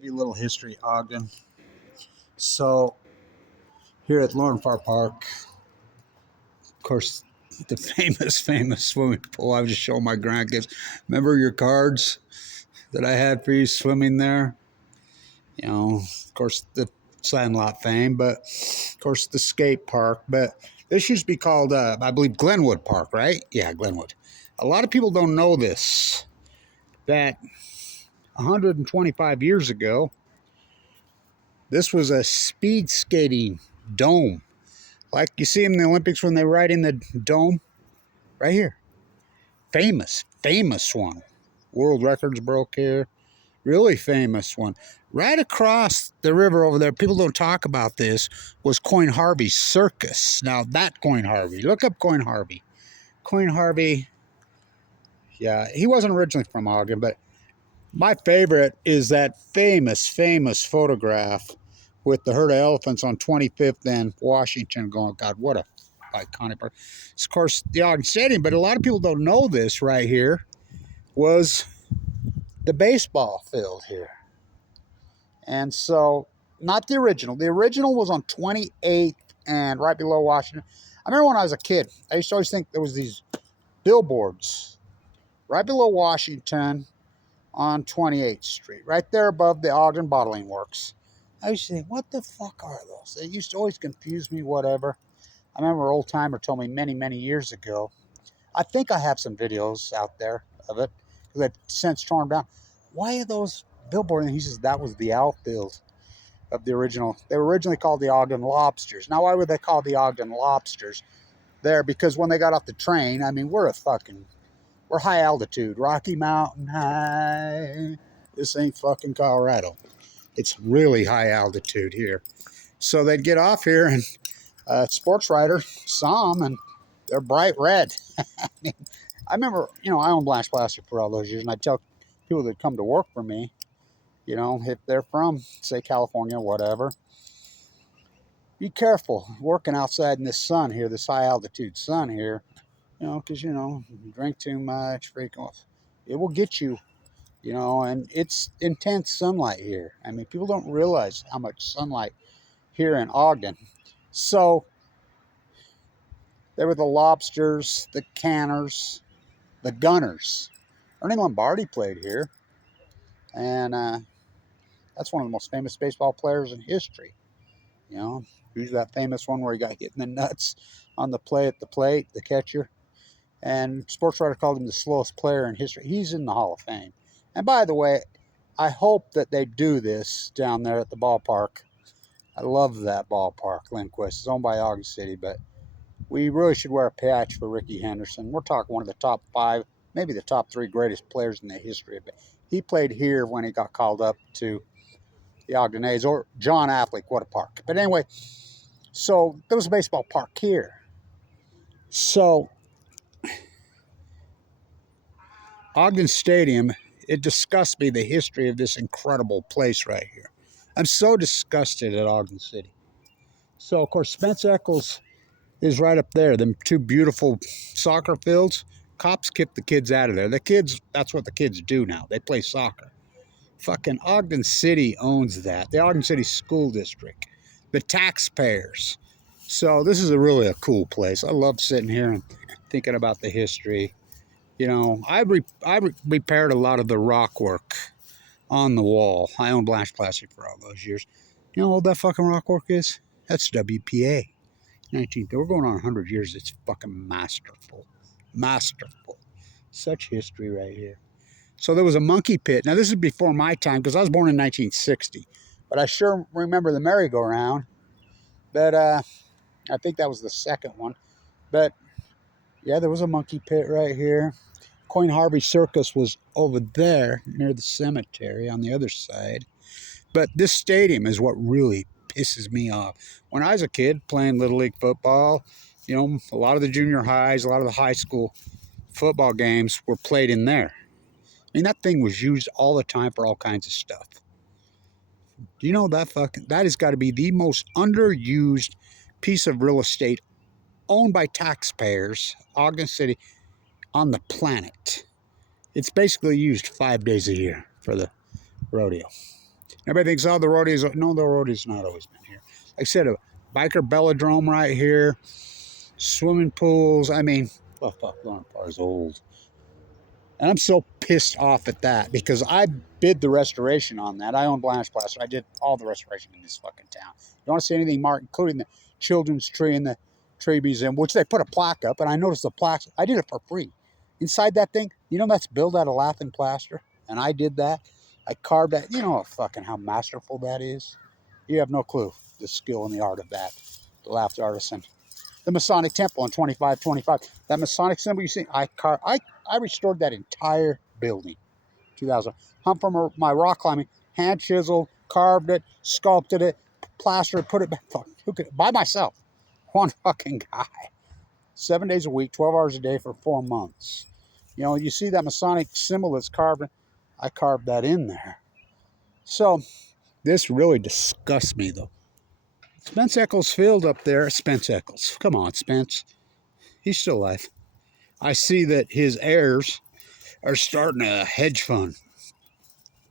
Give you a little history, Ogden. So, here at Lorin Farr Park, of course, the famous swimming pool. I was just showing my grandkids. Remember your cards that I had for you swimming there? You know, of course, the Sandlot fame, but of course, the skate park. But this used to be called, I believe, Glenwood Park, right? Yeah, Glenwood. A lot of people don't know this, that 125 years ago, this was a speed skating dome. Like you see them in the Olympics when they ride in the dome. Right here. Famous one. World records broke here. Really famous one. Right across the river over there, people don't talk about this, was Coin Harvey's circus. Now that Coin Harvey, look up Coin Harvey. Coin Harvey, yeah, he wasn't originally from Ogden, but my favorite is that famous photograph with the herd of elephants on 25th and Washington going, God, what a iconic part. It's, of course, the Ogden Stadium, but a lot of people don't know this right here was the baseball field here. And so, not the original. The original was on 28th and right below Washington. I remember when I was a kid, I used to always think there was these billboards right below Washington on 28th Street, right there above the Ogden Bottling Works. I used to think, what the fuck are those? It used to always confuse me, whatever. I remember an old timer told me many years ago. I think I have some videos out there of it, because they've since torn down. Why are those billboards? And he says that was the outfield of the original. They were originally called the Ogden Lobsters. Now, why would they call the Ogden Lobsters there? Because when they got off the train, I mean, we're high altitude, Rocky Mountain high. This ain't fucking Colorado. It's really high altitude here. So they'd get off here, and a sports writer saw them, and they're bright red. I remember, I owned Blanch Plastic for all those years, and I'd tell people that come to work for me, if they're from, say, California, whatever, be careful working outside in this sun here, this high altitude sun here, because, drink too much, frequent, it will get you, and it's intense sunlight here. I mean, people don't realize how much sunlight here in Ogden. So there were the Lobsters, the Canners, the Gunners. Ernie Lombardi played here, and that's one of the most famous baseball players in history. Who's that famous one where he got hit in the nuts on the play at the plate, the catcher? And sports writer called him the slowest player in history. He's in the Hall of Fame. And by the way, I hope that they do this down there at the ballpark. I love that ballpark, Lindquist. It's owned by Ogden City, but we really should wear a patch for Rickey Henderson. We're talking one of the top 5, maybe the top 3 greatest players in the history of it. He played here when he got called up to the Ogden A's, or John Affleck, what a park. But anyway, so there was a baseball park here. So Ogden Stadium, it disgusts me, the history of this incredible place right here. I'm so disgusted at Ogden City. So, of course, Spence Eccles is right up there. Them 2 beautiful soccer fields. Cops kick the kids out of there. The kids, that's what the kids do now. They play soccer. Fucking Ogden City owns that. The Ogden City School District. The taxpayers. So this is really a cool place. I love sitting here and thinking about the history. I repaired a lot of the rock work on the wall. I owned Blanch Plastic for all those years. You know what that fucking rock work is? That's WPA. We're going on 100 years. It's fucking masterful. Masterful. Such history right here. So there was a monkey pit. Now, this is before my time, because I was born in 1960. But I sure remember the merry-go-round. But I think that was the second one. But, yeah, there was a monkey pit right here. Coin Harvey Circus was over there near the cemetery on the other side. But this stadium is what really pisses me off. When I was a kid playing Little League football, a lot of the junior highs, a lot of the high school football games were played in there. I mean, that thing was used all the time for all kinds of stuff. Do you know that has got to be the most underused piece of real estate owned by taxpayers, Ogden City, on the planet. It's basically used 5 days a year for the rodeo. Everybody thinks, oh, the rodeo's. No, the rodeo's not always been here. Like I said, a biker velodrome right here, swimming pools. I mean, oh, fuck, Lorin Farr is old. And I'm so pissed off at that because I bid the restoration on that. I own Blanch Plaster. I did all the restoration in this fucking town. You want to see anything marked, including the children's tree and the tree museum, which they put a plaque up, and I noticed the plaques. I did it for free. Inside that thing, you know that's built out of lath and plaster, and I did that. I carved that. You know fucking how masterful that is. You have no clue the skill and the art of that. The lath artisan. The Masonic Temple on 2525. That Masonic symbol you see, I restored that entire building. 2000. I'm from my rock climbing, hand chiseled, carved it, sculpted it, plastered, put it back. Fuck, who could, by myself. One fucking guy. 7 days a week, 12 hours a day for 4 months. You know, you see that Masonic symbol that's carved, I carved that in there. So, this really disgusts me, though. Spence Eccles Field up there. Spence Eccles. Come on, Spence. He's still alive. I see that his heirs are starting a hedge fund.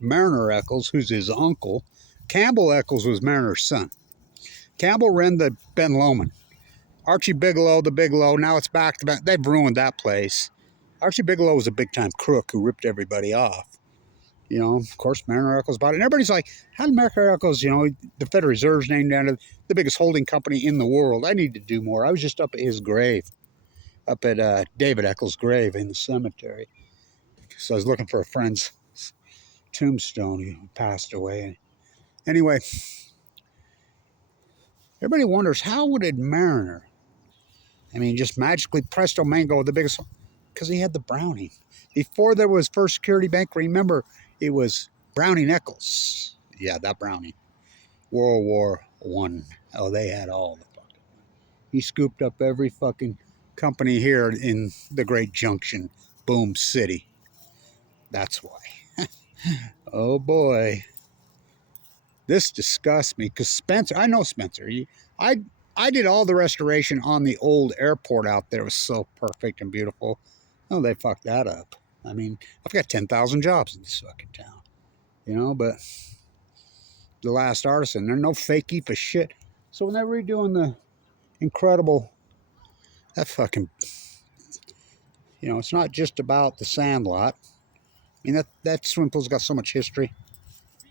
Mariner Eccles, who's his uncle. Campbell Eccles was Mariner's son. Campbell ran the Ben Lomond. Archie Bigelow, the Bigelow, now it's back to back. They've ruined that place. Archie Bigelow was a big-time crook who ripped everybody off. You know, of course, Mariner Eccles bought it. And everybody's like, how did Mariner Eccles, you know, the Federal Reserve's named after the biggest holding company in the world. I need to do more. I was just up at his grave, up at David Eccles' grave in the cemetery. So I was looking for a friend's tombstone who passed away. Anyway, everybody wonders, how would it Mariner? I mean, just magically presto mango, the biggest, because he had the Browning. Before there was First Security Bank, remember, it was Browning Eccles. Yeah, that Browning. World War I. Oh, they had all the fucking. He scooped up every fucking company here in the Great Junction, Boom City. That's why. Oh boy. This disgusts me because Spencer, I know Spencer. I did all the restoration on the old airport out there. It was so perfect and beautiful. Oh, they fucked that up. I mean, I've got 10,000 jobs in this fucking town, you know, but the last artisan, they're no fakey for shit. So when they're redoing the incredible, that fucking, you know, it's not just about the Sandlot. I mean, that swimming pool's got so much history.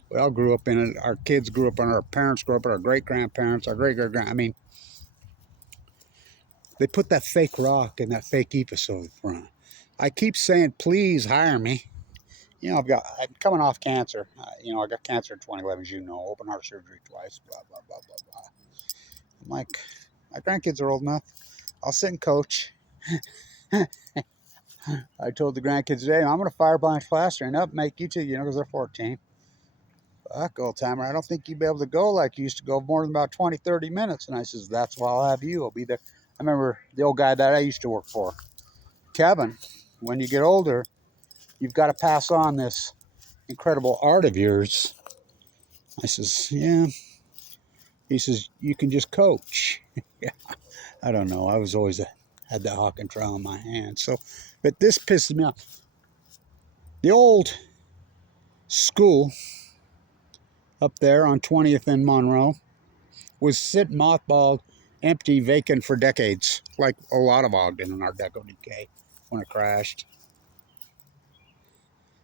We all grew up in it. Our kids grew up in it. Our parents grew up in it. Our great-grandparents, our great-great-grand. I mean, they put that fake rock and that fake ephes over the front. I keep saying, please hire me. You know, I'm coming off cancer. You know, I got cancer in 2011, as you know, open heart surgery twice, blah, blah, blah, blah, blah. I'm like, my grandkids are old enough. I'll sit and coach. I told the grandkids today, I'm going to fire Blanch Plaster and up, make you two, you know, because they're 14. Fuck, old timer, I don't think you'd be able to go like you used to go more than about 20, 30 minutes. And I says, that's why I'll have you. I'll be there. I remember the old guy that I used to work for, Kevin, when you get older, you've got to pass on this incredible art of yours. I says, yeah. He says, you can just coach. Yeah, I don't know. I was always had that hawk and trowel in my hand. So, but this pisses me off. The old school up there on 20th and Monroe was sitting mothballed, empty, vacant for decades, like a lot of Ogden and Art Deco decay when it crashed.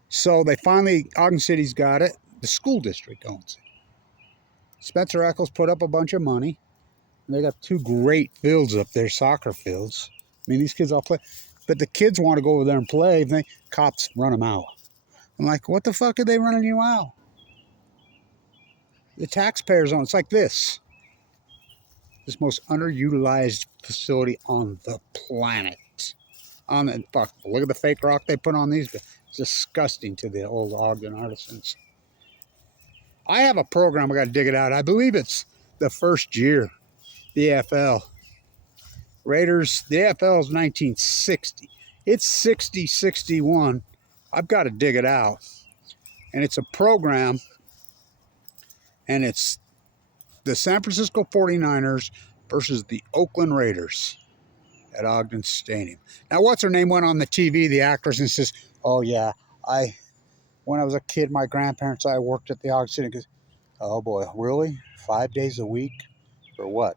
So they finally, Ogden City's got it. The school district owns it. Spencer Eccles put up a bunch of money. They got 2 great fields up there, soccer fields. I mean, these kids all play. But the kids want to go over there and play. And the cops run them out. I'm like, what the fuck are they running you out? The taxpayers own. It's like this. This most underutilized facility on the planet. Fuck, look at the fake rock they put on these. It's disgusting to the old Ogden artisans. I have a program. I got to dig it out. I believe it's the first year. The AFL. Raiders, the AFL is 1960. It's 60, 61. I've got to dig it out. And it's a program, and it's the San Francisco 49ers versus the Oakland Raiders at Ogden Stadium. Now, what's her name went on the TV, the actress, and says, oh, yeah, when I was a kid, my grandparents, I worked at the Ogden Stadium. Oh boy, really? 5 days a week? For what?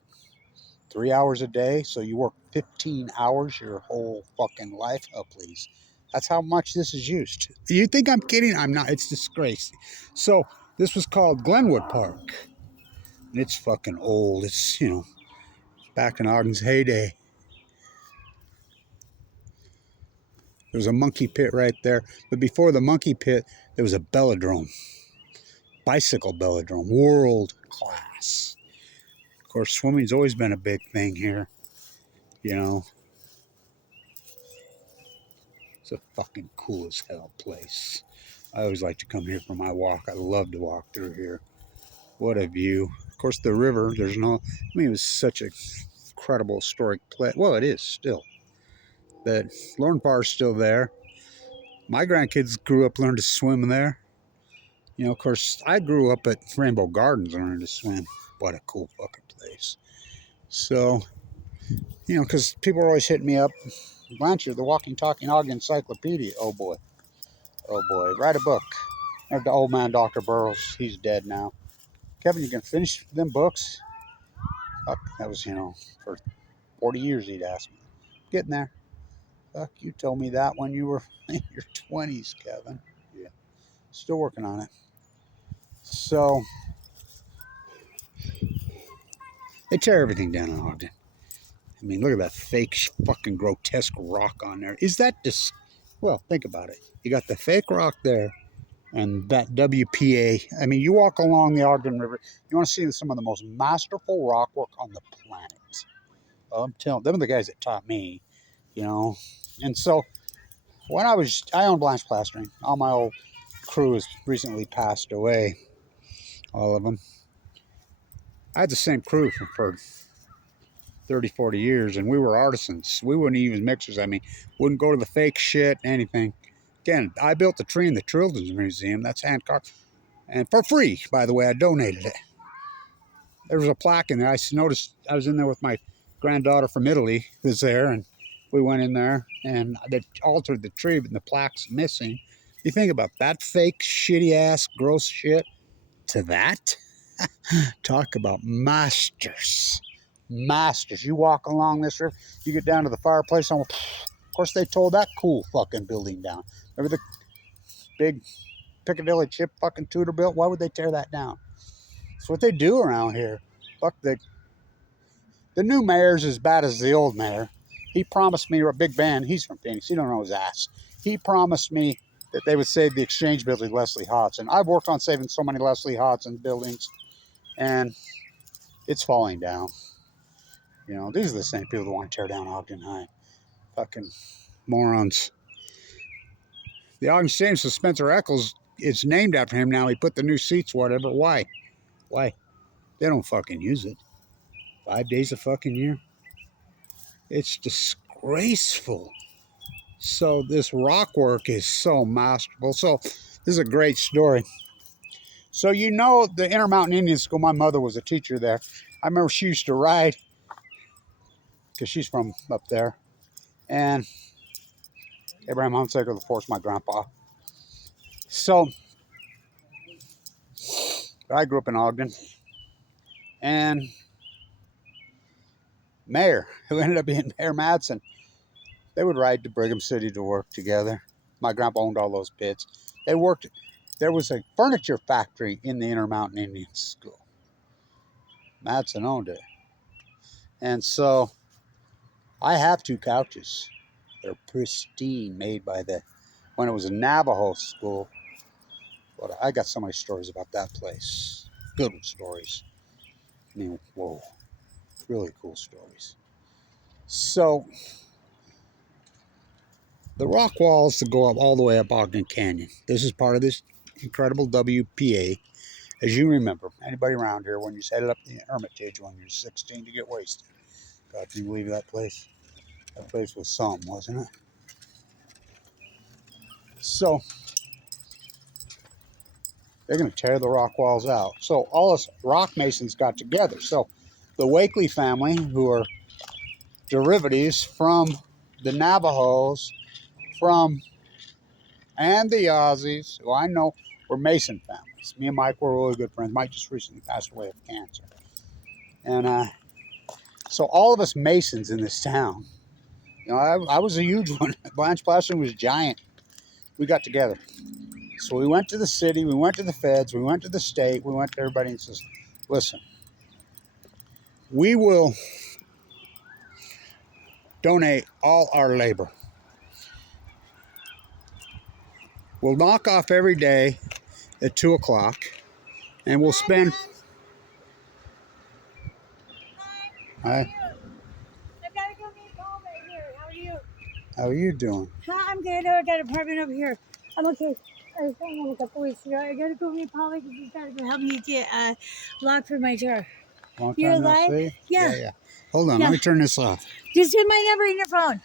3 hours a day? So you work 15 hours your whole fucking life? Oh, please. That's how much this is used. You think I'm kidding? I'm not. It's disgrace. So this was called Glenwood Park. And it's fucking old. It's, back in Ogden's heyday. There was a monkey pit right there. But before the monkey pit, there was a velodrome. Bicycle velodrome. World class. Of course, swimming's always been a big thing here. It's a fucking cool as hell place. I always like to come here for my walk. I love to walk through here. What a view. Of course, the river, it was such an incredible historic place. Well, it is still. But Lorin Farr's still there. My grandkids grew up learning to swim there. Of course, I grew up at Rainbow Gardens learning to swim. What a cool fucking place. So, because people are always hitting me up. Blanchard, the walking, talking Ogden encyclopedia. Oh boy. Oh boy. Write a book. There's the old man, Dr. Burroughs. He's dead now. Kevin, you can finish them books? Fuck, that was, for 40 years he'd asked me. Getting there. Fuck, you told me that when you were in your 20s, Kevin. Yeah. Still working on it. So, they tear everything down in Ogden. I mean, look at that fake fucking grotesque rock on there. Is that just... Well, think about it. You got the fake rock there and that WPA. I mean, you walk along the Ogden River, you want to see some of the most masterful rock work on the planet. I'm telling them, are the guys that taught me, And so, when I own Blanch Plastering. All my old crew has recently passed away. All of them. I had the same crew for 30, 40 years, and we were artisans. We wouldn't use mixers. I mean, wouldn't go to the fake shit, anything. Again, I built the tree in the Children's Museum. That's hand-carved. And for free, by the way, I donated it. There was a plaque in there. I noticed I was in there with my granddaughter from Italy who was there, and we went in there, and they altered the tree, but the plaque's missing. You think about that fake, shitty-ass, gross shit to that? Talk about masters. Masters. You walk along this river, you get down to the fireplace, and of course they tore that cool fucking building down. Remember the big Piccadilly chip fucking Tudor built? Why would they tear that down? That's what they do around here. Fuck, the new mayor's as bad as the old mayor. He promised me, or Big Ben, he's from Phoenix, he don't know his ass. He promised me that they would save the Exchange building, Leslie Hodson. I've worked on saving so many Leslie Hodson buildings, and it's falling down. These are the same people that want to tear down Ogden High. Fucking morons. The Ogden Stadium, so Spencer Eccles, it's named after him now. He put the new seats, whatever. Why? Why? They don't fucking use it. 5 days a fucking year. It's disgraceful. So this rock work is so masterful. So this is a great story. So the Intermountain Indian School, my mother was a teacher there. I remember she used to ride, because she's from up there. And Abraham Hunsaker IV, my grandpa. So I grew up in Ogden. And Mayor, who ended up being Mayor Madsen, they would ride to Brigham City to work together. My grandpa owned all those pits. They worked. There was a furniture factory in the Intermountain Indian School. Madsen owned it. And so I have 2 couches. They're pristine, made by when it was a Navajo school. But I got so many stories about that place. Good stories. I mean, whoa. Really cool stories. So the rock walls that go up all the way up Ogden Canyon. This is part of this incredible WPA. As you remember, anybody around here, when you headed up the Hermitage when you're 16 to get wasted. God, can you believe that place? That place was something, wasn't it? So they're going to tear the rock walls out. So all us rock masons got together. So the Wakely family, who are derivatives from the Navajos, and the Aussies, who I know were Mason families. Me and Mike were really good friends. Mike just recently passed away of cancer. And so all of us Masons in this town, you know, I was a huge one. Blanch Plastering was giant. We got together. So we went to the city, we went to the feds, we went to the state, we went to everybody and says, listen, we will donate all our labor. We'll knock off every day at 2 o'clock, and we'll spend... Hi. I've got to go meet Paul right here. How are you? How are you doing? Hi, I'm good. I got an apartment over here. I'm okay. I was telling him a couple weeks ago. I got to go meet Paul because he's got to go help me get a lock for my door. Long You're time no alive? see? Yeah. Yeah. Hold on, Yeah. let me turn this off. Just hit my number in your phone.